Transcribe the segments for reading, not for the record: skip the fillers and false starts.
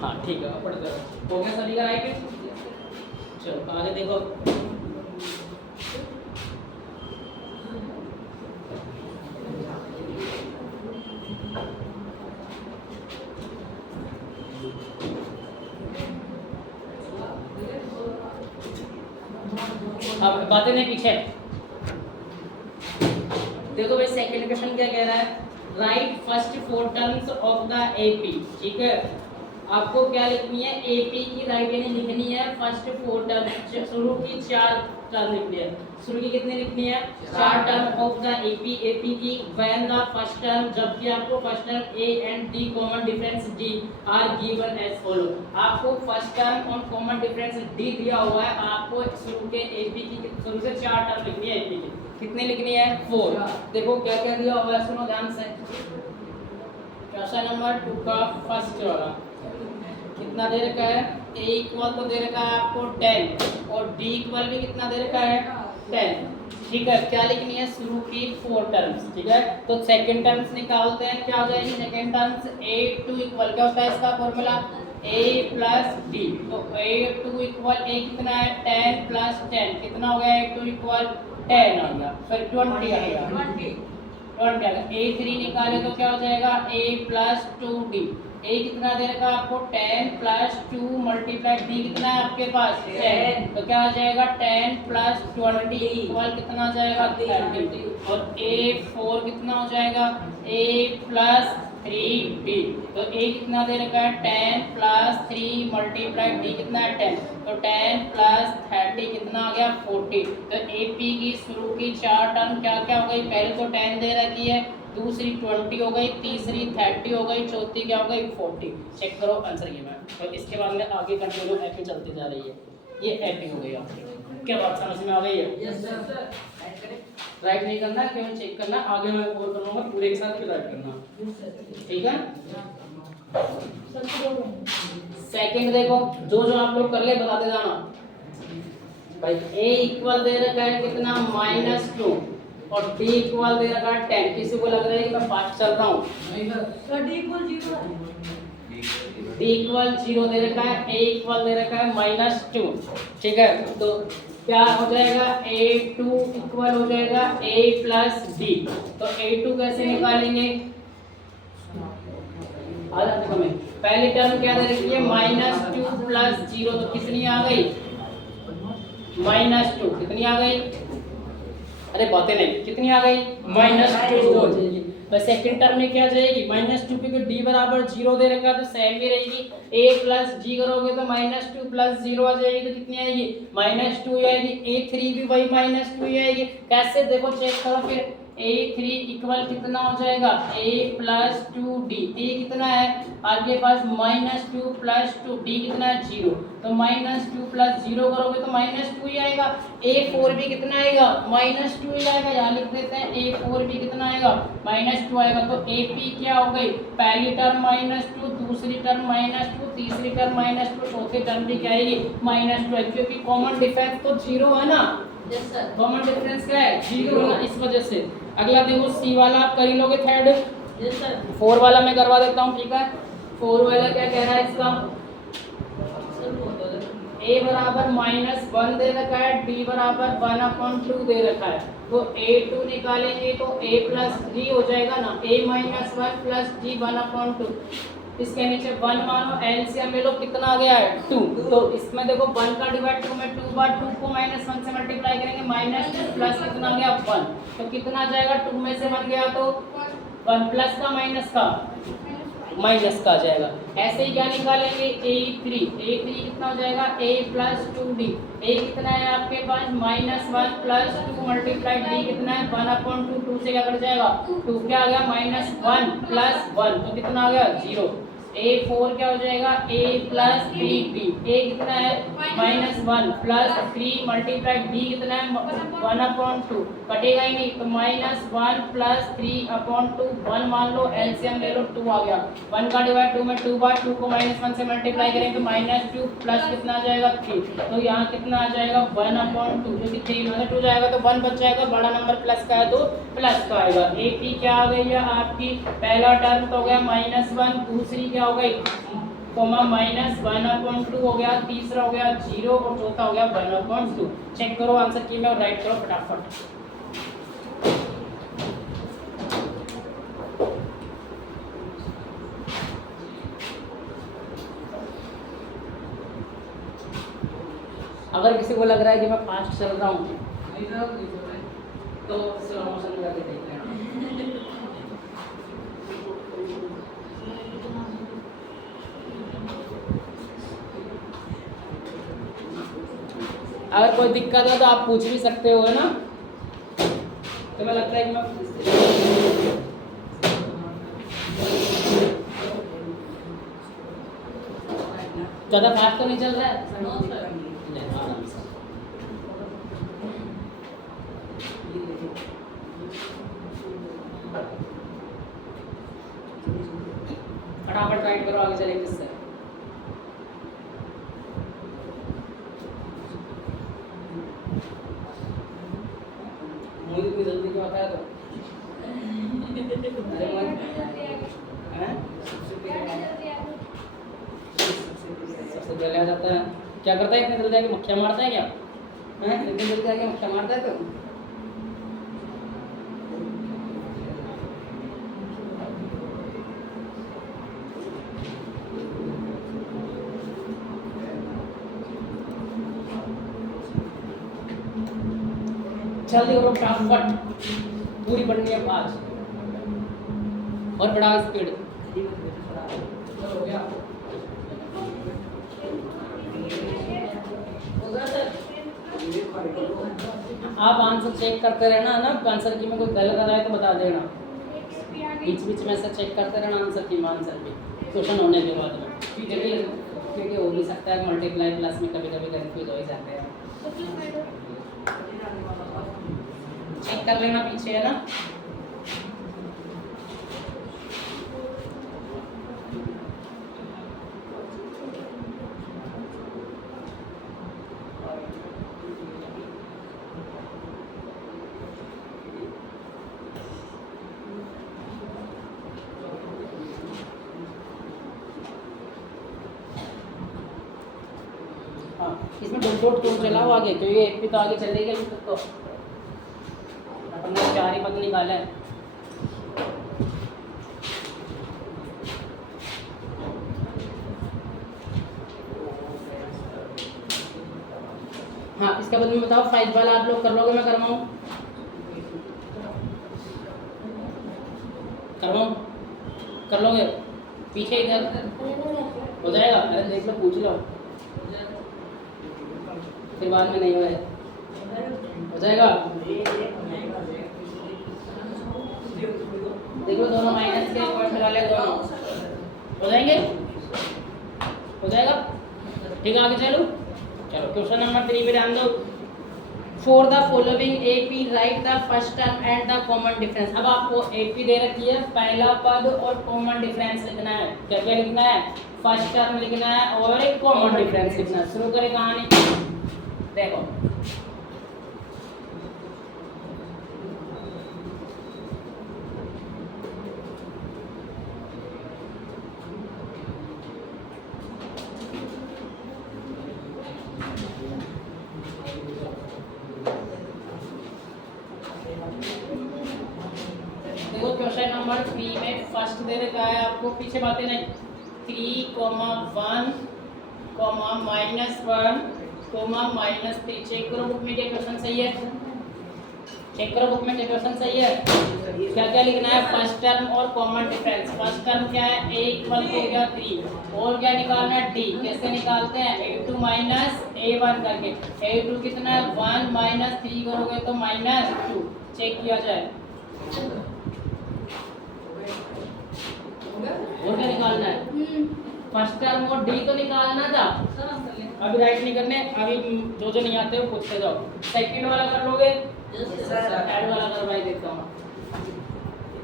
हाँ ठीक है, पढ़ते रहो। हो गया सभी का राइट? चलो आगे देखो। अब बातें नहीं पीछे देखो भाई, सेकंड क्वेश्चन क्या कह रहा है? Right first 4 terms of the AP. ठीक है, आपको क्या लिखनी है? एपी की राइट यानी लिखनी है फर्स्ट 4 टर्म, शुरू की 4 टर्म लिखनी है। शुरू की कितनी लिखनी है? 4 term of the AP. AP की व्हेन द फर्स्ट टर्म, जबकि आपको first term A and D common difference D are given as follow. आपको फर्स्ट टर्म और कॉमन डिफरेंस डी दिया हुआ है, आपको शुरू के एपी की शुरू से 4 टर्म लिखनी है। एपी की कितनी लिखनी है? 4। देखो क्या क्या दिया हुआ है, सुनो ध्यान से। क्वेश्चन नंबर 2 का फर्स्ट वाला कितना दे रखा है? a इक्वल तो दे रखा है आपको 10 और d इक्वल भी कितना दे रखा है? 10। ठीक है, क्या लिखनी है? शुरू की 4 टर्म्स। ठीक है, तो सेकंड टर्म्स निकालते हैं, क्या हो जाएगी सेकंड टर्म्स? a2 इक्वल क्या होता है इसका फॉर्मूला? a plus d। तो a2 इक्वल a कितना है? 10 प्लस 10 कितना हो गया? a2 इक्वल 10 आ गया, फिर 20 आ गया, 20 आ गया। a3 निकाले तो क्या हो जाएगा? a plus 2d। a कितना दे रखा है आपको? 10 प्लस 2 मल्टीप्लाई d कितना है आपके पास? 10। तो क्या आ जाएगा? 10 प्लस 20 इक्वल कितना आ जाएगा? 30। और a4 कितना हो जाएगा? a plus 3b। तो a कितना दे रखा है? 10 प्लस 3 मल्टीप्लाई d कितना है? 10। तो 10 प्लस 30 कितना आ गया? 40। तो AP की शुरू की 4 टर्म क्या क्या हो गई? पहले तो 10 दे रखी है, दूसरी 20 हो गई, तीसरी 30 हो गई, चौथी क्या हो गई? 40। चेक करो आंसर ये मैं। तो इसके बाद में आगे कंटिन्यू एपी चलती जा रही है। ये एपी हो गई आपकी। क्या बात समझ में आ गई है? Yes sir. राइट नहीं करना, केवल चेक करना। आगे मैं और करूंगा पूरे के साथ फिर राइट करना। ठीक है, सेकंड देखो, जो जो आप लोग कर ले बताते जाना भाई। a इक्वल दे रखा है कितना? -2 और d इक्वल दे रखा है 10। किसी को लग रहा है कि मैं फास्ट चल रहा हूँ? नहीं सर, d इक्वल 0 दे रखा है, a इक्वल दे रखा है -2। ठीक है, तो क्या हो जाएगा? a2 इक्वल हो जाएगा a प्लस d। तो a2 कैसे निकालेंगे? पहली टर्म क्या दे रखी है? -2 प्लस 0। तो कितनी आ गई? -2। कितनी आ गई? अरे बातें नहीं, कितनी आ गई? -2 हो जाएगी। तो सेकंड टर्म में क्या जाएगी? -2 क्योंकि d बराबर 0 दे रखा है तो सेम ही रहेगी। a प्लस d करोगे तो -2 प्लस 0 आ जाएगी, तो कितनी आएगी? -2 आएगी। a3 भी वही -2 ही आएगी। कैसे? देखो चेक करो फिर। a3 इक्वल कितना हो जाएगा? a plus 2d। a कितना है आपके पास? -2 प्लस 2, d कितना है? 0। तो -2 प्लस 0 करोगे तो -2 ही आएगा। a4 भी कितना आएगा? -2 ही आएगा। यहाँ लिख देते हैं a4 भी कितना आएगा? -2 आएगा। तो ap क्या हो गई? पहली टर्म -2, दूसरी टर्म -2, तीसरी टर्म -2, चौथी टर्म भी क्या आएगी? -2 है, क्योंकि कॉमन डिफरेंस तो 0 है ना। यस सर, कॉमन डिफरेंस क्या है? 0 है ना, इस वजह से। अगला देखो सी वाला आप कर ही लोगे थर्ड। Yes sir. 4 वाला मैं करवा देता हूँ। ठीक है, 4 वाला क्या कह रहा है इसका? a बराबर -1 दे रखा है, d बराबर 1/2 दे रखा है। तो a2 निकालेंगे तो a प्लस 3 हो जाएगा ना। a -1 plus d 1/2। इसके नीचे 1 मानो, एलसीएम ले लो, कितना आ गया है? 2। तो इसमें देखो 1 का डिवाइड 2 में 2 बार 2 को -1 से मल्टीप्लाई करेंगे, -2 प्लस कितना आ गया? 1। तो कितना आ जाएगा? 2 में से 1 गया तो 1 प्लस का माइनस का माइनस का आ जाएगा। ऐसे ही क्या निकालेंगे? a3 कितना हो जाएगा? a plus 2d। a कितना है आपके पास? -1 प्लस 2 मल्टीप्लाई d कितना है? 1/2। 2 से क्या कट जाएगा? 2 क्या आ गया? -1 प्लस 1, तो कितना आ गया? 0। a4 क्या हो जाएगा? a plus 3d। a कितना है? -1 प्लस 3 मल्टीप्लाई d कितना है? 1/2। कटेगा ही नहीं, तो -1 प्लस 3/2 1 मान लो, एलसीएम ले लो, 2 आ गया। 1 का डिवाइड 2 में 2 बार 2 को -1 से मल्टीप्लाई करेंगे, -2 प्लस कितना आ जाएगा? 3। तो यहाँ कितना आ जाएगा? 1/2, जो कि 3 में 2 जाएगा तो 1 बच जाएगा। बड़ा नंबर प्लस का है तो प्लस का आएगा। AP क्या आ गई है आपकी? पहला टर्म तो हो गया -1, दूसरी क्या हो गई? कोमा माइनस 1/2 हो गया, तीसरा हो गया 0 और चौथा हो गया 1/2। चेक करो आंसर की में और राइट करो फटाफट। अगर किसी को लग रहा है कि मैं फास्ट चल रहा हूँ तो स्लो मोशन करके देख लेना। अगर कोई दिक्कत है तो आप पूछ भी सकते हो, है ना। तो मैं लगता है कि मैं ज़्यादा फास्ट तो नहीं चल रहा है। फटाफट राइट करो, आगे चलेंगे इससे। मुझे कोई जल्दी क्यों आता है तो अरे सबसे पहले आ जाता है। क्या करता है इतने जल्दी आके मक्खियाँ मारता है क्या? हैं इतने जल्दी आके मक्खियाँ मारता है तो जल्दी करो फटाफट, पूरी बढ़नी है 5 और बढ़ाओ स्पीड। हो गया आप आंसर चेक करते रहना ना, आंसर की में कोई गलत आ जाए तो बता देना, बीच बीच में से चेक करते रहना आंसर की में, आंसर भी क्वेश्चन होने के बाद में, क्योंकि हो भी सकता है मल्टीप्लाई प्लस में कभी कभी कंफ्यूज हो ही जाते हैं। चेक कर लेना पीछे, है ना। इसमें डॉट क्यों चलाओ आगे, क्योंकि एक भी तो आगे चलेगा अभी तक, तो अपन ने 4 ही पद निकाला है। हाँ इसके बाद में बताओ 5 वाला आप लोग कर लोगे, मैं करवाऊँ? करवाऊँ? कर लोगे? पीछे इधर हो जाएगा, अरे देख लो, पूछ लो, फिर बाद में नहीं हो जाएगा। देखो दोनों माइनस के पॉइंट वाले दोनों हो जाएंगे, हो जाएगा। ठीक है आगे चलो। चलो क्वेश्चन नंबर 3 पे ध्यान दो। For the following AP right the first term and the common difference. अब आपको एपी दे रखी है, पहला पद और कॉमन डिफरेंस लिखना है। क्या क्या लिखना है? फर्स्ट टर्म लिखना है और एक कॉमन डिफरेंस लिखना है। शुरू करें कहानी, देखो क्वेश्चन नंबर 3 में फर्स्ट दे रखा है आपको, पीछे बातें नहीं, 3, 1, -1, -3। चेक करो बुक में क्या क्वेश्चन सही है, चेक करो बुक में क्या क्वेश्चन सही है। क्या क्या लिखना है? फर्स्ट टर्म और कॉमन डिफरेंस। फर्स्ट टर्म क्या है? a इक्वल हो गया 3 और क्या निकालना है? d। कैसे निकालते हैं? a2 -a1 करके। a2 कितना है? 1 -3 करोगे तो -2। चेक किया जाए और क्या निकालना है? फर्स्ट टर्म और डी तो निकालना था, अभी राइट नहीं करने, अभी जो नहीं आते वो पूछते जाओ। सेकंड वाला कर लोगे? थर्ड वाला करवाई देता हूँ।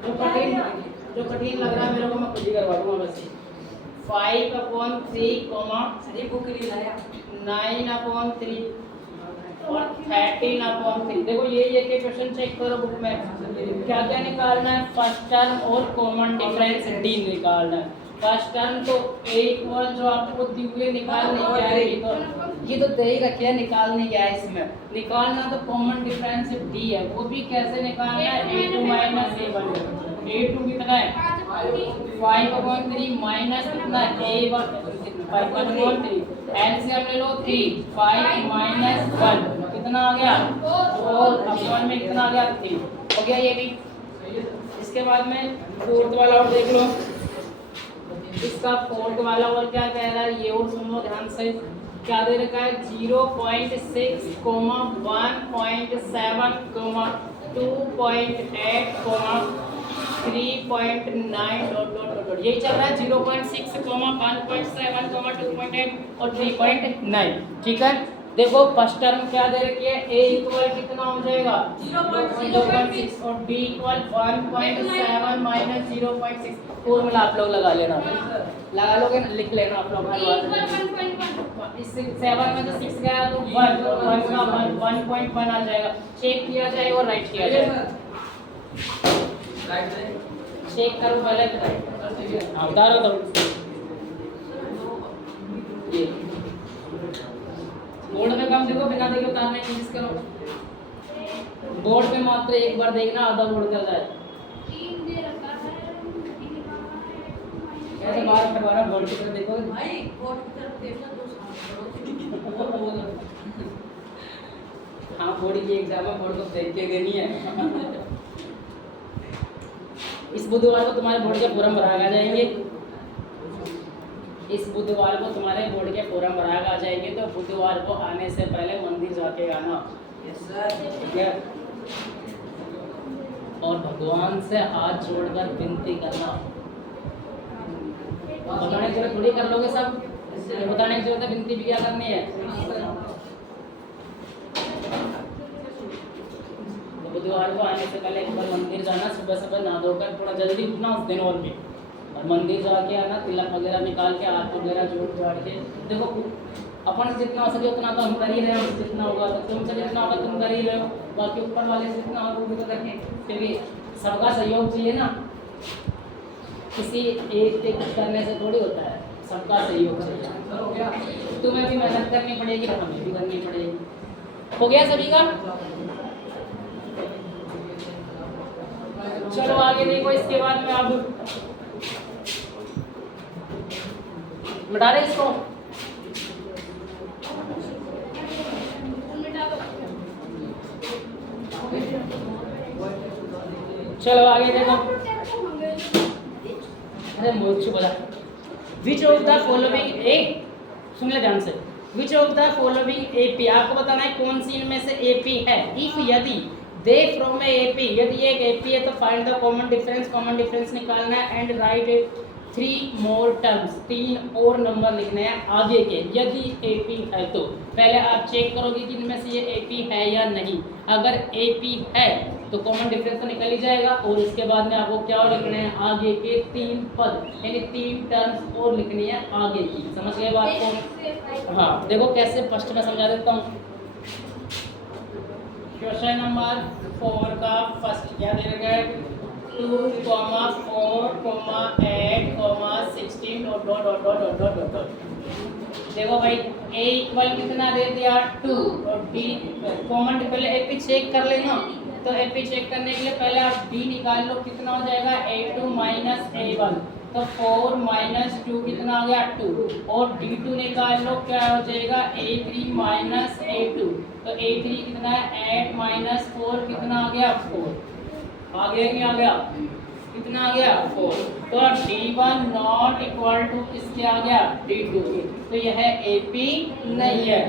जो कठिन लग रहा है मेरे को मैं खुद ही करवा दूंगा बस। 5/3 9/3 और 13/3। देखो ये के क्वेश्चन चेक करो बुक में, क्या क्या निकालना है? फर्स्ट टर्म और कॉमन डिफरेंस डी निकालना है। फर्स्ट टर्म तो ए इक्वल जो आपको दी हुई है निकालने क्या है, ये तो दे ही रखी है, निकालने क्या है इसमें, निकालना तो कॉमन डिफरेंस डी है, वो भी कैसे निकालना है, a2 माइनस a1, a2 कितना है 5/3 माइनस कितना a1 5/3, एलसीएम ले लो 3, 5 माइनस 1 कितना आ गया 4, अपॉन में कितना आ गया 3, हो गया ये भी। इसके बाद में फोर्थ वाला और देख लो, इसका फोर्थ वाला और क्या कह रहा है ये और सुन लो ध्यान से, क्या दे रखा है 0.6, 1.7, 2.8, 3.9 डॉट डॉट डॉट यही चल रहा है 0.6, 1.7, 2.8 और 3.9। ठीक है, देखो फर्स्ट टर्म क्या दे रखी है, a इक्वल कितना हो जाएगा 0.6 और b इक्वल 1.7 माइनस 0.6, फॉर्मूला आप लोग लगा लेना, लगा लोगे ना, लिख लेना आप लोग, इस 7 में तो 6 गया तो 1 और 1 का 1.1 आ जाएगा, चेक किया जाए और राइट किया जाए, चेक करो पहले, उतारो तो ये बोर्ड में काम देखो, बिना देखे उतारने की कोशिश करो, बोर्ड पे मात्र एक बार देखना, आधा बोर्ड कर जाए, ऐसे बार दोबारा बोर्ड की तरफ देखो भाई, बोर्ड की तरफ देखना तो हाँ बोर्ड की एग्जाम में बोर्ड को देख के देनी है। इस बुधवार को तुम्हारे बोर्ड के फॉर्म भरा जाएंगे, इस बुधवार को तुम्हारे बोर्ड के फॉर्म भरा आ जाएंगे, तो बुधवार को आने से पहले मंदिर जाके आना, ठीक है, और भगवान से हाथ जोड़कर विनती करना, बताने की जरूरत थोड़ी कर लोगे सब, बताने की जरूरत है, विनती भी क्या करनी है, तो बुधवार को आने से पहले एक बार मंदिर जाना, सुबह सुबह नहा धोकर थोड़ा जल्दी उठना उस दिन और मंदिर जाके आना, तिलक वगैरह निकाल के हाथ वगैरह जोड़ जोड़ के, देखो अपन जितना हो सके उतना तो हम कर ही रहे हो, जितना होगा तो तुमसे जितना होगा तुम कर ही रहे हो, बाकी ऊपर वाले से जितना होगा वो भी तो करके, क्योंकि सबका सहयोग चाहिए ना, किसी एक करने से थोड़ी होता है, सबका सहयोग चाहिए, तुम्हें भी मेहनत करनी पड़ेगी और हमें भी करनी पड़ेगी। हो गया सभी का, चलो आगे देखो, इसके बाद में अब मिटा रहे इसको, चलो आगे देखो, अरे मूर्ख बोला, विच ऑफ द फॉलोइंग ए, सुन ले ध्यान से, which of the following AP, आपको बताना है कौन सी इनमें से एपी है, इफ यदि दे फ्रॉम ए एपी, यदि एक एपी है तो फाइंड द कॉमन डिफरेंस निकालना है, एंड राइट 3 मोर टर्म्स, 3 और नंबर लिखने हैं आगे के, यदि एपी है तो पहले आप चेक करोगे कि इनमें से ये एपी है या नहीं, अगर एपी है तो कॉमन डिफरेंस तो निकल ही जाएगा, और इसके बाद में आपको क्या लिखने हैं आगे के 3 पद, यानी 3 टर्म्स और लिखनी है आगे की, समझ गए बात को। हाँ देखो कैसे फर्स्ट में समझा देता हूँ, क्वेश्चन नंबर 4 का फर्स्ट क्या दे रखा है, 2, 4, 8, 16 dot dot dot dot dot dot dot. देखो भाई a इक्वल कितना दे दिया 2 और b कॉमन, पहले a चेक कर लेना, तो a चेक करने के लिए पहले आप b निकाल लो, कितना हो जाएगा a2 माइनस a1, तो 4 माइनस 2 कितना आ गया 2, और d2 निकाल लो, क्या हो जाएगा a3 माइनस a2, तो a3 कितना है 8 माइनस 4 कितना आ गया 4, आ गया नहीं आ गया, कितना आ गया 4, तो d1 नॉट इक्वल टू किसके आ गया d2, तो यह AP नहीं है,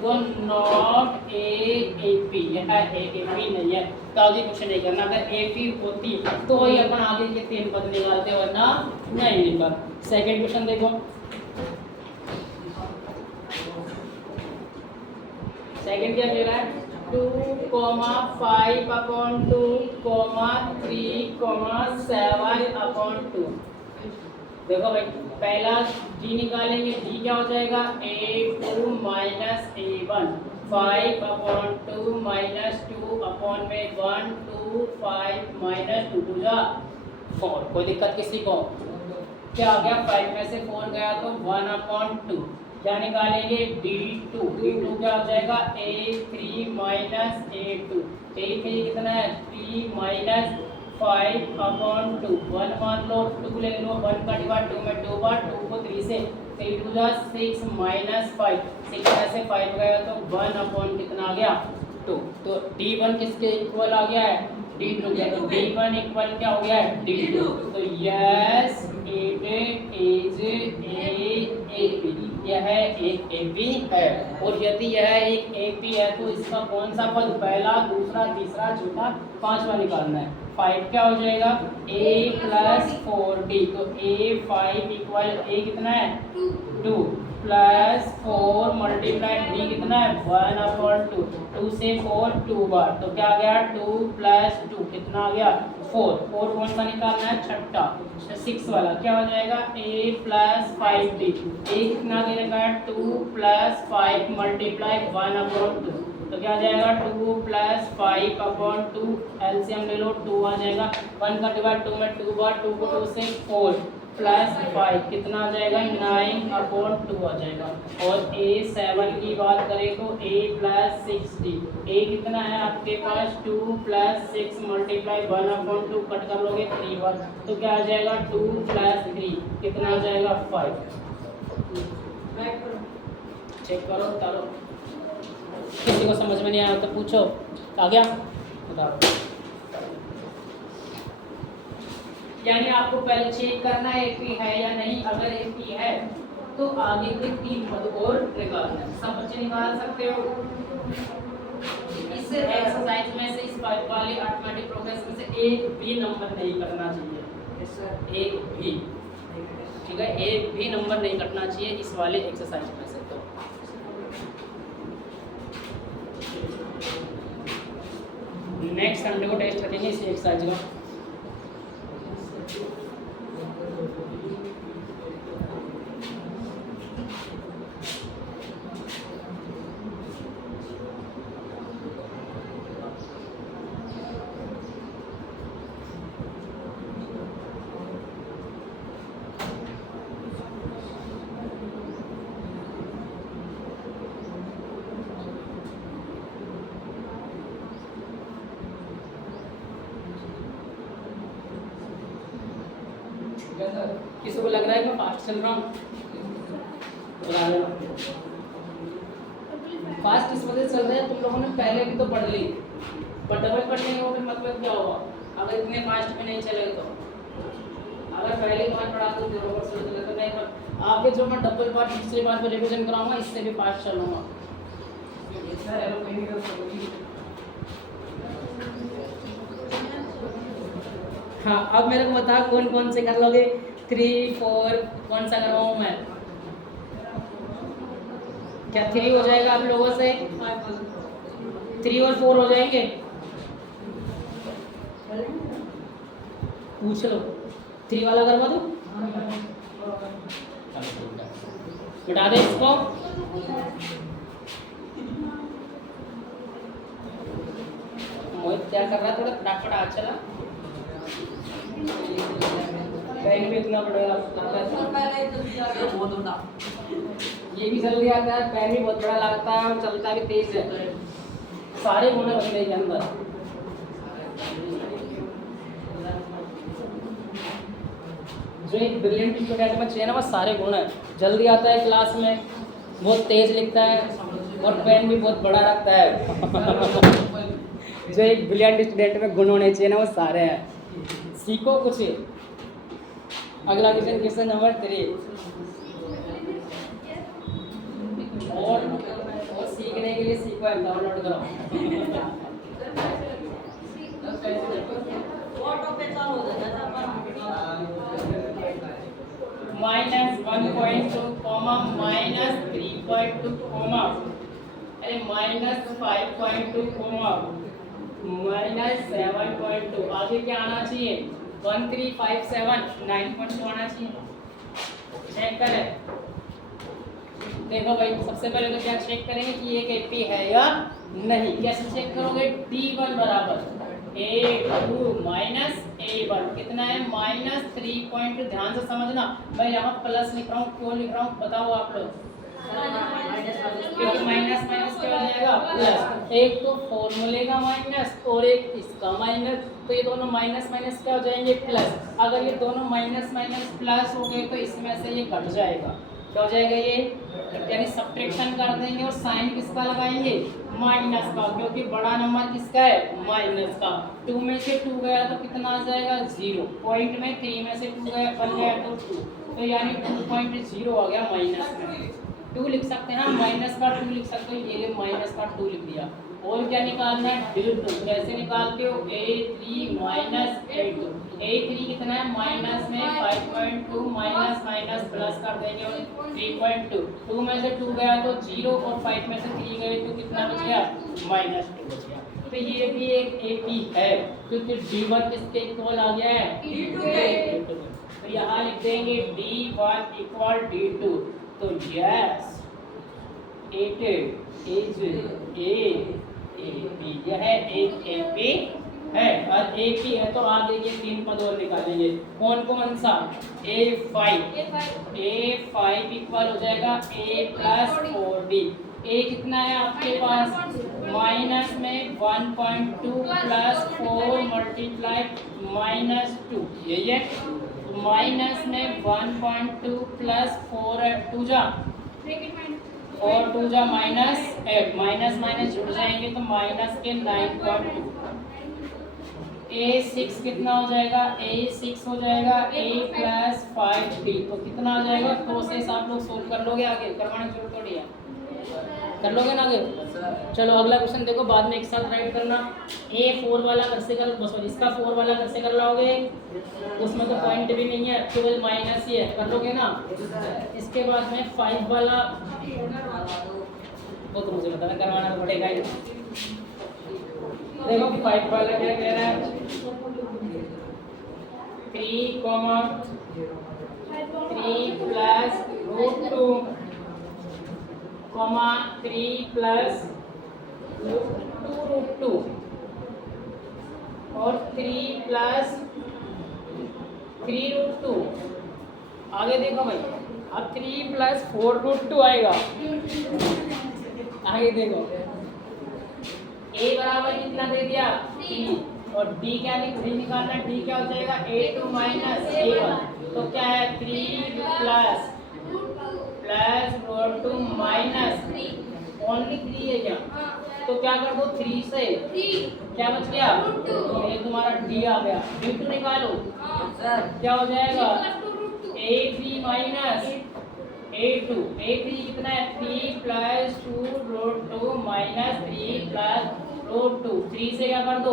तो नॉट AP, यह AP नहीं है, तो आगे कुछ नहीं करना, अगर AP होती तो ही अपन आगे के 3 पद निकालते, वरना नहीं निकाल। सेकंड क्वेश्चन देखो, सेकंड क्या कह रहा है 2, 5/2, 3, 7/2। देखो भाई पहला d निकालेंगे, d क्या हो जाएगा a2 minus a1, 5/2 minus 2 upon में 1, 2, 5 माइनस 2 2 जा 4, कोई दिक्कत किसी को, क्या आ गया 5 में से 4 गया तो 1/2 क्या निकालेंगे D2 क्या हो जाएगा A3 माइनस A2 A3 कितना है 3 माइनस 5/2 1 मान लो 2 ले लो 1 का डिवाइड 2 में 2 बार 2 को 3 से 3 2 जा 6 माइनस 5 6 में से 5 गया तो 1 कितना आ गया 2 तो D1 किसके इक्वल आ गया है D2 के तो D1 इक्वल क्या हो गया है D2 तो यस इट इज AP यह एक AP है और यदि यह एक AP है तो इसका कौन सा पद पहला दूसरा तीसरा चौथा पांचवा निकालना है 5 क्या हो जाएगा A प्लस 4D तो A5 इक्वल A कितना है 2 प्लस 4 मल्टीप्लाई D कितना है 1/2 2 से 4 2 बार तो क्या आ गया 2 प्लस 2 कितना आ गया 4 कौन सा निकालना है छठा 6 वाला क्या हो जाएगा A प्लस 5D A कितना दे रखा है 2 प्लस 5 मल्टीप्लाई 1/2 तो क्या आ जाएगा 2 प्लस 5/2 एलसीएम ले लो 2 आ जाएगा 1 का डिवाइड 2 में 2 बार 2 को 2 से 4 प्लस 5 कितना आ जाएगा 9/2 आ जाएगा और A7 की बात करें तो A प्लस 6D A कितना है आपके पास 2 प्लस 6 मल्टीप्लाई 1/2 कट कर लोगे 3 बार तो क्या आ जाएगा 2 प्लस 3 कितना आ जाएगा 5 चेक करो चलो किसी को समझ में नहीं आया तो पूछो आ गया बताओ यानी आपको पहले चेक करना है AP है या नहीं अगर AP है तो आगे के 3 पद और निकालना है सब बच्चे निकाल सकते हो इस एक्सरसाइज में से इस वाले अरिथमेटिक प्रोग्रेस में से एक भी नंबर नहीं करना चाहिए एक भी ठीक है एक भी नंबर नहीं कटना चाहिए इस वाले एक्सरसाइज में से तो नेक्स्ट संडे को टेस्ट रखेंगे इस एक्सरसाइज का किसी को लग रहा है मैं फास्ट चल रहा हूँ फास्ट इस वजह से चल रहा है तुम लोगों ने पहले भी तो पढ़ ली पर डबल पढ़ने का फिर मतलब क्या होगा अगर इतने फास्ट में नहीं चले तो अगर पहले बार पढ़ा तो 0% चले तो नहीं पर आगे जो मैं डबल बार तीसरी बार पर रिवीजन कराऊंगा इससे भी फास्ट चलूंगा हाँ अब मेरे को बता कौन कौन से कर लोगे 3 4 कौन सा करवाऊँ मैं क्या 3 हो जाएगा आप लोगों से 3 और 4 हो जाएंगे पूछ लो 3 वाला करवा दो बता दे इसको मोहित क्या कर रहा है थोड़ा फटाफट आ चला पेन भी इतना बड़ा लगता है ये भी जल्दी आता है पेन भी बहुत बड़ा लगता है और चलता भी तेज है सारे गुण बंदे के अंदर जो एक ब्रिलियंट स्टूडेंट में चाहिए ना वो सारे गुण है जल्दी आता है क्लास में बहुत तेज लिखता है और पेन भी बहुत बड़ा रखता है जो एक ब्रिलियंट स्टूडेंट में गुण होने चाहिए ना वो सारे हैं सीखो कुछ अगला क्वेश्चन नंबर 3 और सीखने के लिए सीखो डाउनलोड करो -1.2 माइनस 3.2 अरे -5.2 -7.2 आगे क्या आना चाहिए 1357 9.2 आना चाहिए चेक करें देखो भाई सबसे पहले तो क्या चेक करेंगे कि एक एपी है या नहीं कैसे चेक करोगे D1 बराबर A2 माइनस A1 कितना है -3 पॉइंट, ध्यान से समझना, मैं यहाँ प्लस लिख रहा हूँ, क्यों लिख रहा हूँ बताओ आप लोग, क्योंकि माइनस माइनस क्या हो जाएगा प्लस, एक तो फॉर्मूले का माइनस और एक इसका माइनस, तो ये दोनों माइनस माइनस क्या हो जाएंगे प्लस, अगर ये दोनों माइनस माइनस प्लस हो गए तो इसमें से ये घट जाएगा, क्या हो जाएगा ये, यानी सब्ट्रैक्शन कर देंगे और साइन किसका लगाएंगे माइनस का, क्योंकि बड़ा नंबर किसका है माइनस का, 2 में से 2 गया तो कितना आ जाएगा 0, पॉइंट में 3 में से 2 गया बन गया तो 2, तो यानी 2.0 आ गया माइनस में, 2 लिख सकते हैं, माइनस का 2 लिख सकते हो, ये माइनस का 2 लिख दिया, और क्या निकालना है D2, कैसे निकालते हो A3 माइनस A2, A3 कितना है माइनस में 5.2 माइनस माइनस प्लस कर देंगे और 3.2, 2 में से 2 गया तो 0 और 5 में से 3 गए तो कितना बच गया -2 बच गया, तो ये भी एक AP है, क्योंकि D1 किसके इक्वल आ गया है D2, तो यहाँ लिख देंगे D1 इक्वल D2, तो यस इट इज AP, यह एक AP है, और AP है तो आगे ये 3 पद और निकालेंगे, कौन कौन सा, A5 इक्वल हो जाएगा A प्लस 4D, A कितना है आपके पास माइनस में 1.2 प्लस 4 मल्टीप्लाई -2, यही है, माइनस में 1.2 प्लस 4 2 जा और 2 जा -8, माइनस माइनस जुड़ जाएंगे तो माइनस के 9.2, A6 कितना हो जाएगा, A6 हो जाएगा A प्लस 5D, तो कितना हो जाएगा, प्रोसेस आप लोग सोल्व कर लोगे, आगे करवाने की जरूरत थोड़ी है, कर लोगे ना आगे, चलो अगला क्वेश्चन देखो, बाद में एक साथ राइट करना, A4 वाला घर से कर, सॉरी इसका 4 वाला घर से कर लोगे, उसमें तो पॉइंट भी नहीं है, 12 माइनस ही है, कर लोगे ना, इसके बाद में 5 वाला वो तो मुझे पता है करवाना तो पड़ेगा ही, देखो 5 वाला क्या कह रहा है, 3 प्लस √2 3 प्लस 2√2 और 3 प्लस 3√2, आगे देखो भाई, अब 3 प्लस 4√2 आएगा, आगे देखो A बराबर कितना दे दिया 3, और D क्या निकालना है, D क्या हो जाएगा A2 माइनस A1, तो क्या है 3 प्लस √2 माइनस ओनली 3 है क्या, तो क्या कर दो 3 से क्या बच गया, ये तुम्हारा D आ गया, D2 निकालो, क्या हो जाएगा A3 माइनस A3 कितना है 3 प्लस 2√2 माइनस 3 प्लस √2, 3 से क्या कर दो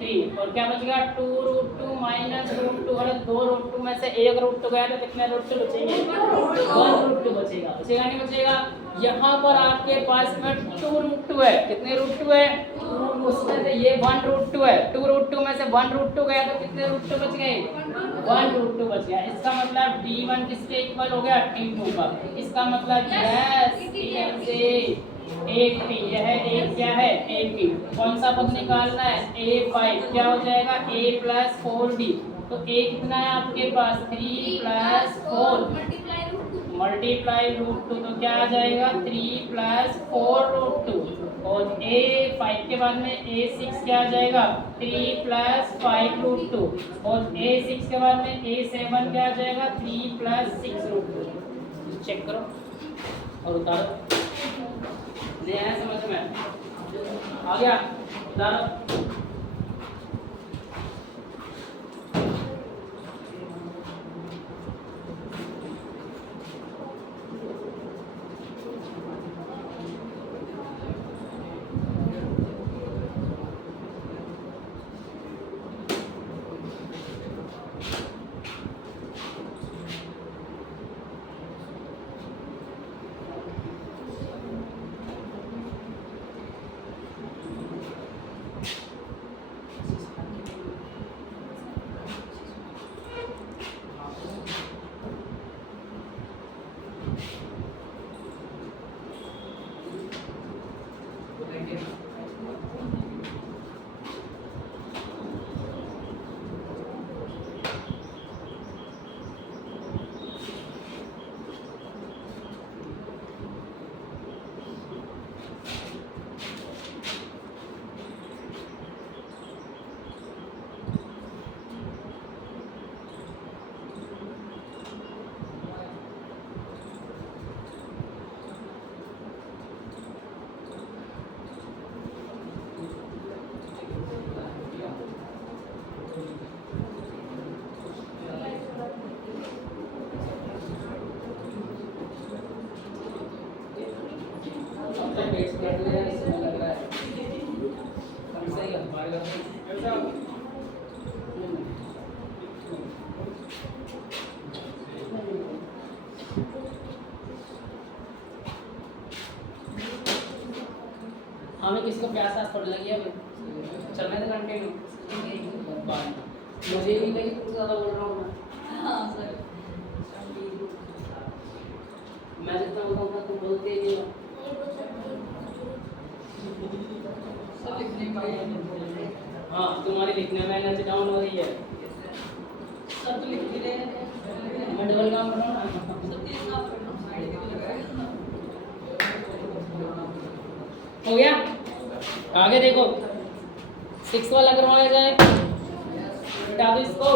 3, और क्या बचेगा 2√2 माइनस √2, अरे 2√2 में से एक √2 गया तो कितने √2 बचेंगे 1√2 बचेगा, बचेगा नहीं बचेगा, यहाँ पर आपके पास में 2√2 है, कितने √2 है, उसमें से ये 1√2 है, 2√2 में से 1√2 गया तो कितने √2 बच गए 1√2 बच गया, इसका मतलब D1 किसके इक्वल हो गया D2 का, इसका मतलब यस AP, यह एक क्या है AP, कौन सा पद निकालना है A5, क्या हो जाएगा A प्लस 4D, तो A कितना है आपके पास 3 प्लस 4 मल्टीप्लाई √2, तो क्या आ जाएगा 3 प्लस 4√2, और A5 के बाद में A6 क्या आ जाएगा 3 प्लस 5√2, और A6 के बाद में A7 क्या आ जाएगा 3 प्लस 6√2, चेक करो और उतारो, नया समझ में आ गया, उतारो, एक्स कर दिया इसमें लग रहा है कम से ही लग पाएगा ऐसा हमें किसी को प्यास आस पड़ने लगी है चलने तो कंटिन्यू मुझे भी नहीं कुछ ज़्यादा बोल रहा हूँ हाँ सर मैं जितना बोलता हूँ तुम बोलते ही नहीं हो सब लिखने पाइए हाँ तुम्हारी लिखने में एनर्जी डाउन हो रही है सब तो लिख भी रहे हैं मैं डबल काम कर रहा हूँ ना सब तीन काम करना साइड के भी लगा है हो गया आगे देखो 6 वाला करवाया जाए हटा दो इसको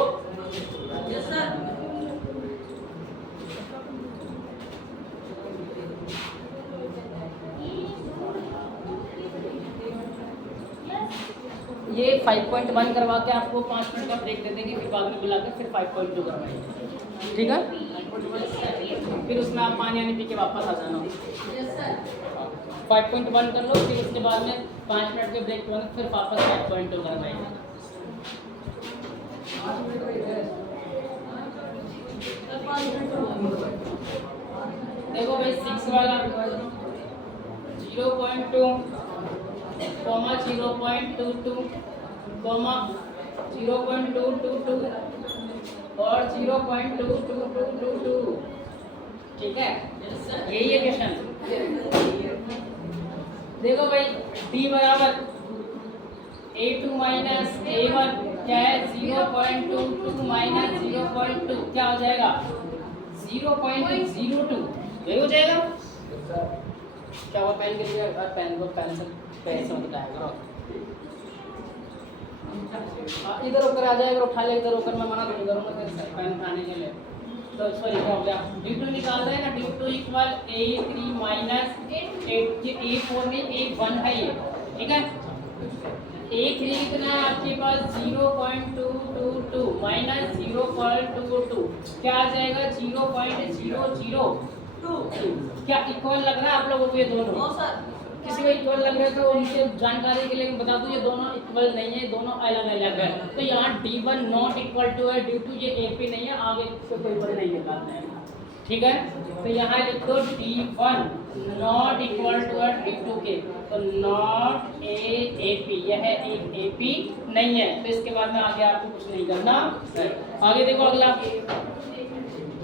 यस सर ये 5.1 करवा के आपको 5 मिनट का ब्रेक दे देंगे फिर बाद में बुला के फिर 5.2 करवाएंगे ठीक है फिर उसमें आप पानी आने पी के वापस आ जाना यस सर 5.1 कर लो फिर उसके बाद में 5 मिनट के ब्रेक के बाद फिर वापस 5.2 करवाएंगे सर 5 मिनट हुआ देखो भाई 6 वाला 0.2 कॉमा 0.22 कॉमा 0.222 और 0.22222 ठीक है यस सर यही है क्वेश्चन देखो भाई d बराबर a2 माइनस a1 क्या है 0.22 माइनस 0.2 क्या हो जाएगा 0.02 यही हो जाएगा क्या हुआ पेन के लिए पेन को पेन से बताया करो इधर होकर आ जाएगा उठा ले इधर होकर मैं मना नहीं करूँगा पेन उठाने के लिए तो सॉरी क्या हो गया d2 निकाल रहे हैं ना d2 equal a3 minus a4 में a1 है ये ठीक है a3 कितना है आपके पास 0.222 माइनस 0.22 क्या आ जाएगा 0.002 क्या इक्वल लग रहा है आप लोगों को ये दोनों नो सर किसी को इक्वल लग रहा है तो उनके जानकारी के लिए मैं बता दूं ये दोनों इक्वल नहीं है दोनों अलग अलग है तो यहाँ d1 नॉट इक्वल टू है d2 ये ap नहीं है आगे इसको कोई बड़े नहीं निकालना है ठीक है तो यहाँ लिख दो d1 नॉट इक्वल टू है d2 के तो नॉट ap यह एक ap नहीं है तो इसके बाद में आगे आपको कुछ नहीं करना है आगे देखो अगला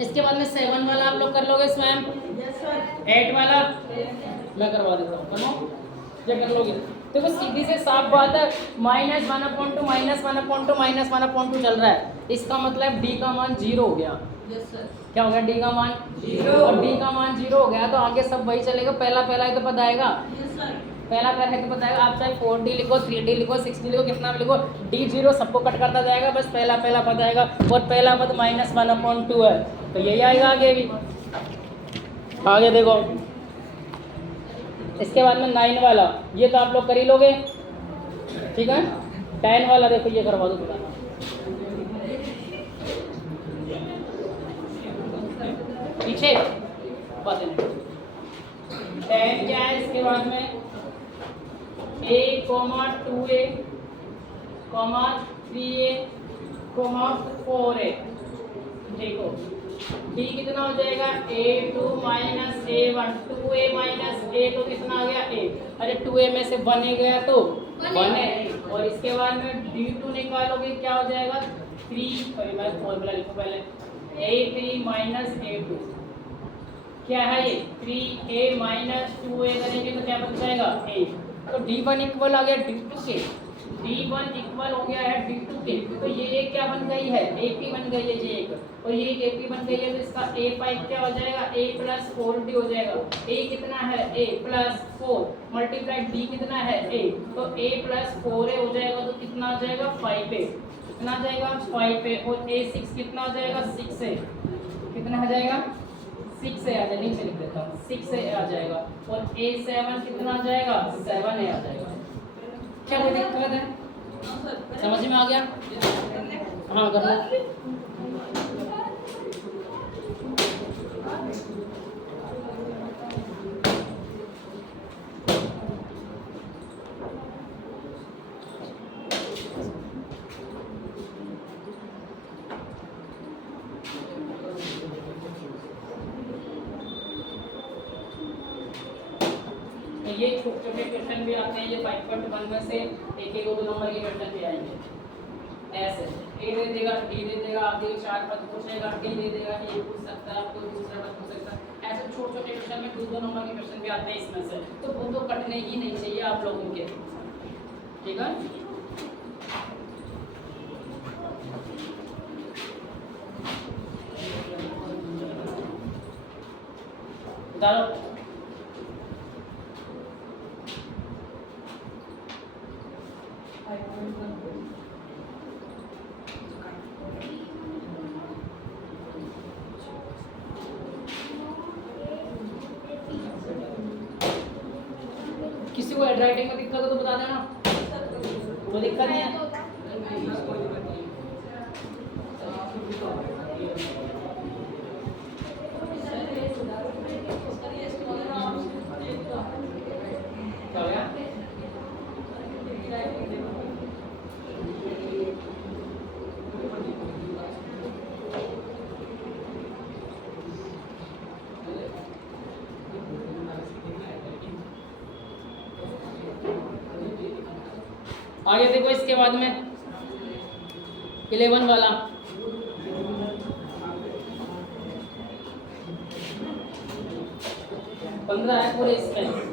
इसके बाद में 7 वाला आप लोग कर लोगे स्वयं यस सर 8 वाला मैं करवा देता हूँ करो क्या कर लोगे देखो सीधी से साफ बात है -1/2 -1/2 -1/2 चल रहा है इसका मतलब d का मान 0 हो गया यस सर क्या हो गया d का मान 0 और d का मान 0 हो गया तो आगे सब वही चलेगा पहला ही तो पता आएगा यस सर पहला ही तो पता आएगा आप चाहे 4d लिखो 3d लिखो 6d लिखो कितना भी लिखो d0 सबको कट करता जाएगा बस पहला पता आएगा और पहला पद -1/2 है तो यही आएगा आगे भी आगे देखो इसके बाद में 9 वाला ये तो आप लोग कर ही लोगे ठीक है 10 वाला देखो ये करवा दो थोड़ा पीछे बस 10 क्या है इसके बाद में a, 2a, 3a, 4a देखो d कितना हो जाएगा a2 minus a1 2a minus a तो कितना आ गया a अरे 2a में से 1 ही गया तो 1 है और इसके बाद में d2 निकालोगे क्या हो जाएगा 3 सॉरी मैं फॉर्मूला लिखूं पहले a3 माइनस a2 क्या है ये 3a माइनस 2a करेंगे तो क्या बच जाएगा a तो d1 इक्वल आ गया d2 के d1 इक्वल हो गया है d2 के तो ये एक क्या बन गई है ap बन गई है ये एक और ये एक ap बन गई है तो इसका a पाइप क्या हो जाएगा a प्लस 4d हो जाएगा a कितना है a प्लस 4 मल्टीप्लाई d कितना है a तो a प्लस 4a हो जाएगा तो कितना आ जाएगा 5a कितना आ जाएगा 5a और a6 कितना हो जाएगा 6a कितना आ जाएगा 6 आ जाएगा नीचे लिख देता हूँ 6 आ जाएगा और a7 कितना आ जाएगा 7 आ जाएगा क्या कोई दिक्कत है समझ में आ गया हाँ कर लो तो ये छोटे छोटे क्वेश्चन भी आते हैं, ये 5.1 में से एक एक 2 नंबर के क्वेश्चन भी आएंगे। ऐसे ए दे देगा, डी दे देगा, आगे 4 पद पूछेगा, डी दे देगा, ए पूछ सकता है, आपको दूसरा पद पूछ सकता है। ऐसे छोटे छोटे क्वेश्चन में 2 नंबर के क्वेश्चन भी आते हैं इसमें से, तो वो तो कटने ही नहीं चाहिए आप लोगों के, ठीक है। उतारो किसी को हेड राइटिंग में दिक्कत हो तो बता देना, कोई दिक्कत नहीं है। क्या हो गया? आगे देखो इसके बाद में 11 वाला, पंद्रह है पूरे इसमें।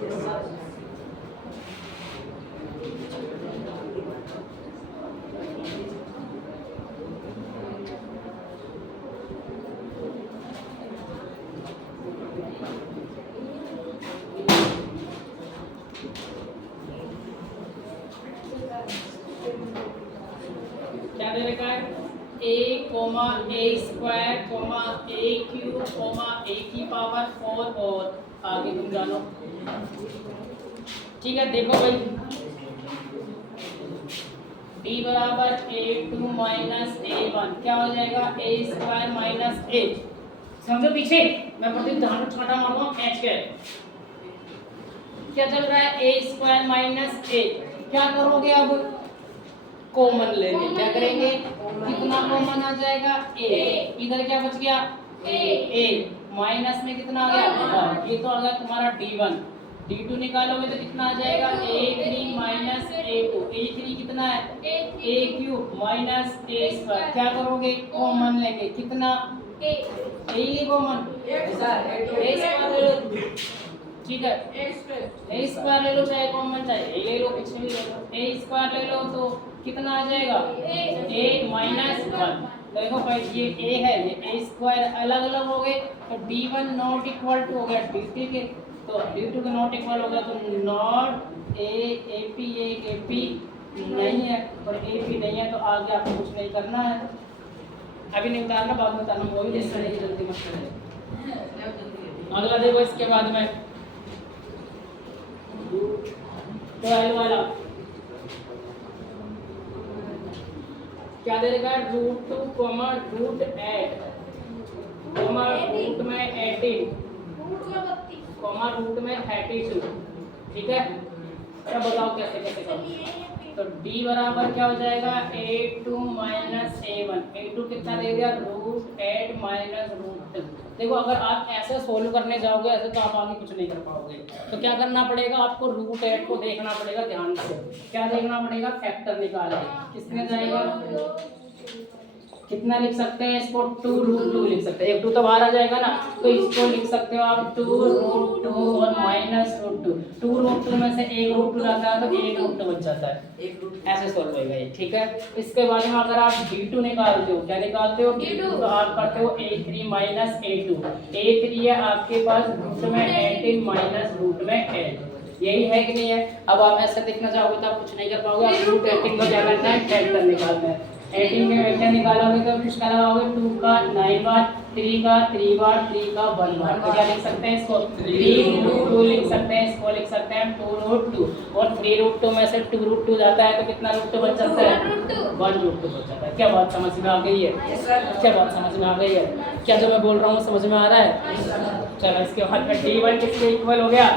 क्या दे रखा है? a comma a square comma a cube comma a की पावर 4 और आगे तुम जानो, ठीक है। देखो भाई d बराबर a2 माइनस a1 क्या हो जाएगा? a स्क्वायर माइनस a, समझो पीछे मैं प्रति ध्यान छोटा मार दूं h के, क्या चल रहा है? a स्क्वायर माइनस a, क्या करोगे अब? कॉमन लेंगे, क्या करेंगे? कितना कॉमन आ जाएगा? a, इधर क्या बच गया? a माइनस में कितना आ गया? ये तो आ गया तुम्हारा d1, d2 निकालोगे तो कितना आ जाएगा? a3 माइनस a2, a3 कितना है? a cube minus a square, क्या करोगे? कॉमन लेंगे, कितना? a ये कॉमन a स्क्वायर ले लो, ठीक है। a स्क्वायर ले लो, चाहे कॉमन चाहे a ले लो, कुछ भी ले लो, a स्क्वायर ले लो तो कितना आ जाएगा? a minus 1। देखो भाई ये a है, ये a स्क्वायर अलग अलग हो गए तो d1 नॉट इक्वल टू हो गया d2 के, तो d2 के नॉट इक्वल हो गया तो नॉट ap एक ap नहीं है और ap नहीं है तो आगे आपको कुछ नहीं करना है, अभी नहीं उतारना, बाद में उतारना, वो भी जैसे नहीं, जल्दी मत करें। अगला देखो इसके बाद में 12 वाला क्या दे रखा है? √2 कोमा √8 कोमा रूट में 18 कोमा रूट में 32, ठीक है। अब बताओ कैसे कैसे करोगे? तो d बराबर क्या हो जाएगा? a2 माइनस a1, a2 कितना दे दिया? √8 माइनस √2। देखो अगर आप ऐसे सोल्व करने जाओगे ऐसे तो आप आगे कुछ नहीं कर पाओगे, तो क्या करना पड़ेगा आपको? √8 को देखना पड़ेगा ध्यान से, क्या देखना पड़ेगा? फैक्टर निकालना, किसमें जाएगा? कितना लिख सकते हैं इसको? 2√2 लिख सकते हैं, 1 2 तो बाहर आ जाएगा ना, तो इसको लिख सकते हो आप 2√2 और माइनस √2, 2√2 में से 1√2 जाता है तो 1√2 बच जाता है, ऐसे सॉल्व होएगा ये, ठीक है। इसके बाद में अगर आप d2 निकालते हो, क्या निकालते हो? d2 तो आप करते हो a3 माइनस a2, a3 है आपके पास रूट में 18 माइनस रूट में 8, यही है कि नहीं है? अब आप ऐसे देखना चाहोगे तो आप कुछ नहीं कर पाओगे, आप √18 को क्या करना है? फैक्टर निकालना है, 18 के फैक्टर निकालोगे तो किसका लगाओगे? 2 का 9 बार, 3 का 3 बार, 3 का 1 बार, तो क्या लिख सकते हैं इसको? 3√2 लिख सकते हैं, इसको लिख सकते हैं 2√2 और 3√2 में से 2√2 जाता है तो कितना √2 बच जाता है? 1√2 बच जाता है। क्या बात समझ में आ गई है? क्या बात समझ में आ गई है? क्या जो मैं बोल रहा हूँ समझ में आ रहा है? चलो इसके बाद में d1 किसके इक्वल हो गया?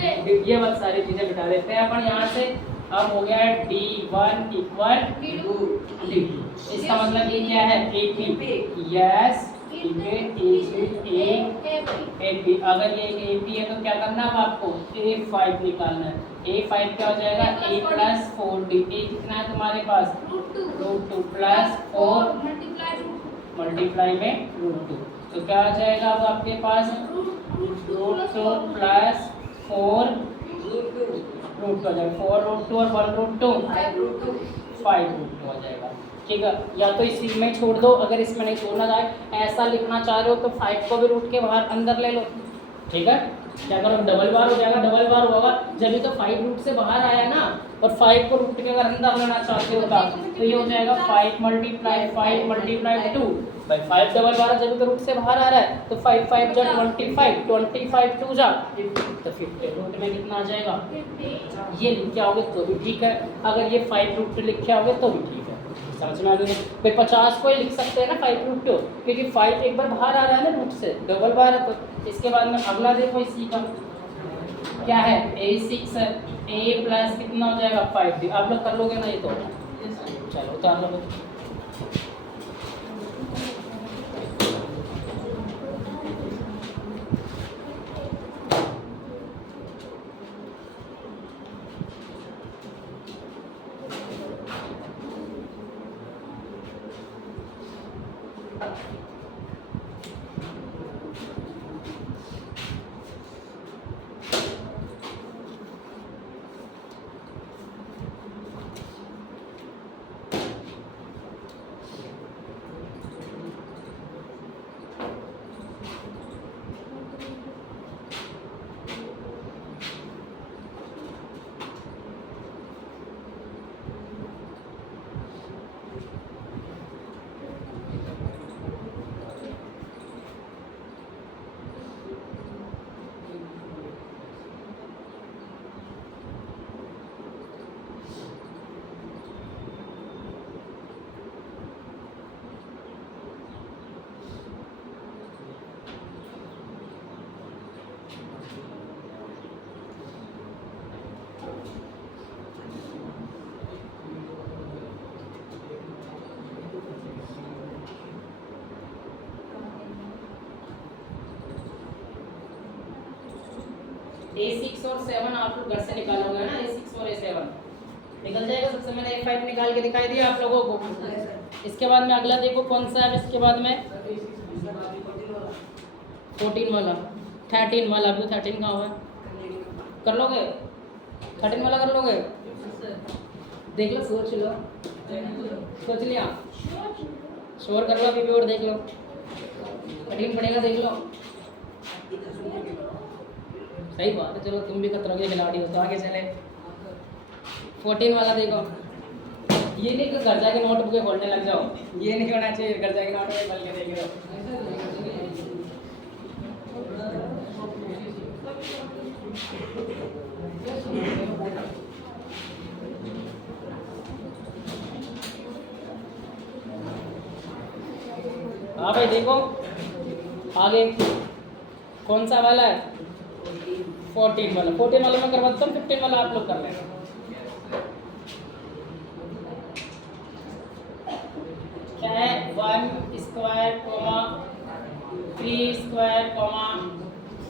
ये बात सारी चीजें बिठा देते हैं अपन यहाँ से। अब हो गया है d1 इक्वल d2, इसका मतलब ये क्या है? AP, यस ठीक है, ए पी। अगर ये एक ए पी है तो क्या करना है अब आपको A5 निकालना है। A5 क्या हो जाएगा A प्लस 4D। ए कितना है तुम्हारे पास √2 प्लस 4 मल्टीप्लाई में √2, तो क्या आ जाएगा अब आपके पास √2 प्लस 4 √2 हो जाएगा, 4 √2 और 1 √2 5 √2 हो जाएगा। ठीक है, या तो इसी में छोड़ दो, अगर इसमें नहीं छोड़ना जाए ऐसा लिखना चाह रहे हो तो 5 को भी रूट के बाहर अंदर ले लो। ठीक है, क्या करो डबल बार हो जाएगा, डबल बार होगा जब भी तो 5 रूट से बाहर आया ना, और 5 को रूट के अगर अंदर लेना चाहते हो तो ये हो जाएगा 5 मल्टीप्लाई 5 मल्टीप्लाई 2 भाई 5 डबल बार जब भी रूट से बाहर आ रहा है तो 5 5 जा 25 25 2 जा तो फिर रूट में कितना आ जाएगा, ये लिख के आओगे तो भी ठीक है, अगर ये 5 रूट लिख के आओगे तो भी ठीक है। समझ में आ गया भाई, 50 को ही लिख सकते हैं ना 5 रूट को, क्योंकि 5 एक बार बाहर आ रहा है ना रूट से, डबल बार है तो। इसके बाद में अगला देखो इसी का क्या है A6 है, A प्लस कितना हो जाएगा 5D। आप लोग कर लोगे ना ये तो, चलो उतार लो। A6 और 7 आप लोग घर से निकालोगे ना, A6 और A7 निकल जाएगा। सबसे मैंने A5 निकाल के दिखाई दिया आप लोगों को। इसके बाद में अगला देखो कौन सा है, इसके बाद में 14 वाला 13 वाला, अभी 13 कहाँ हुआ कर लोगे, 13 वाला कर लोगे, देख लो सोच लो, सोच लिया शोर कर लो अभी भी और देख लो, 13 पड़ेगा देख लो। सही बात है, चलो तुम भी खतरों के खिलाड़ी हो तो आगे चले। 14 वाला देखो, ये नहीं कि घर जाके नोटबुक खोलने लग जाओ, ये नहीं होना चाहिए, घर जाके नोटबुक खोल के देख लो। हाँ भाई देखो आगे कौन सा वाला है, 14 वाला। 14 वाला मैं करवाता हूँ, 15 वाला आप लोग कर लेना। क्या है 1 स्क्वायर 3 स्क्वायर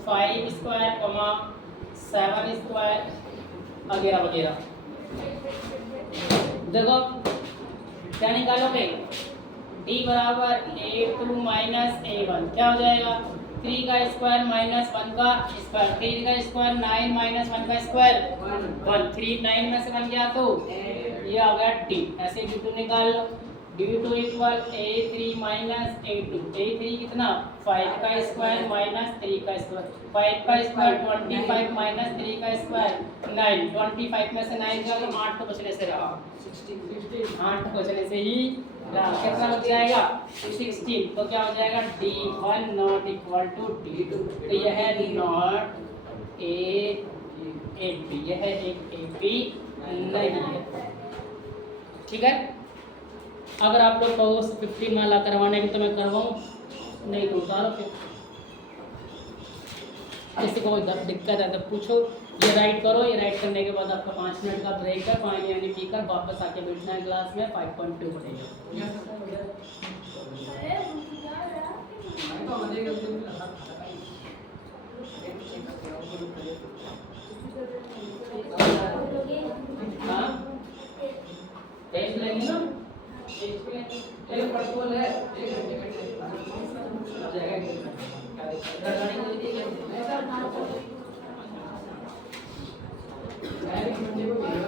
5 स्क्वायर 7 स्क्वायर वगैरह वगैरह। देखो क्या निकालोगे, d बराबर A2 माइनस A1 क्या हो जाएगा, 3 का स्क्वायर माइनस 1 का स्क्वायर, 3 का स्क्वायर 9 माइनस 1 का स्क्वायर 1, 3 9 में से बन गया तो ये आ गया d। ऐसे d2 निकाल लो, d2 equal A3 minus A2, A3 कितना 5 का स्क्वायर माइनस 3 का स्क्वायर, 5 का स्क्वायर 25 माइनस 3 का स्क्वायर 9, 25 में से 9 गया तो 8 को बचने से रहा, 8 को बचने से ही कितना लग जाएगा 16, तो क्या हो जाएगा D1 not equal to D2, तो यह है नॉट AP, यह एक AP नहीं है। ठीक है, अगर आप लोग कहो 15 वाला करवाने की तो मैं करवाऊँ, नहीं तो उतारो फिर, किसी को दिक्कत है तो पूछो। ये राइट करो, ये राइट करने के बाद आपका 5 मिनट का ब्रेक है, पानी यानी पीकर वापस आके बैठना है क्लास में, 5.2 पढ़ेगा। हाँ टेस्ट लेंगे ना टेस्ट के लिए प्रॉटोकॉल है एक घंटे में हो जाएगा क्या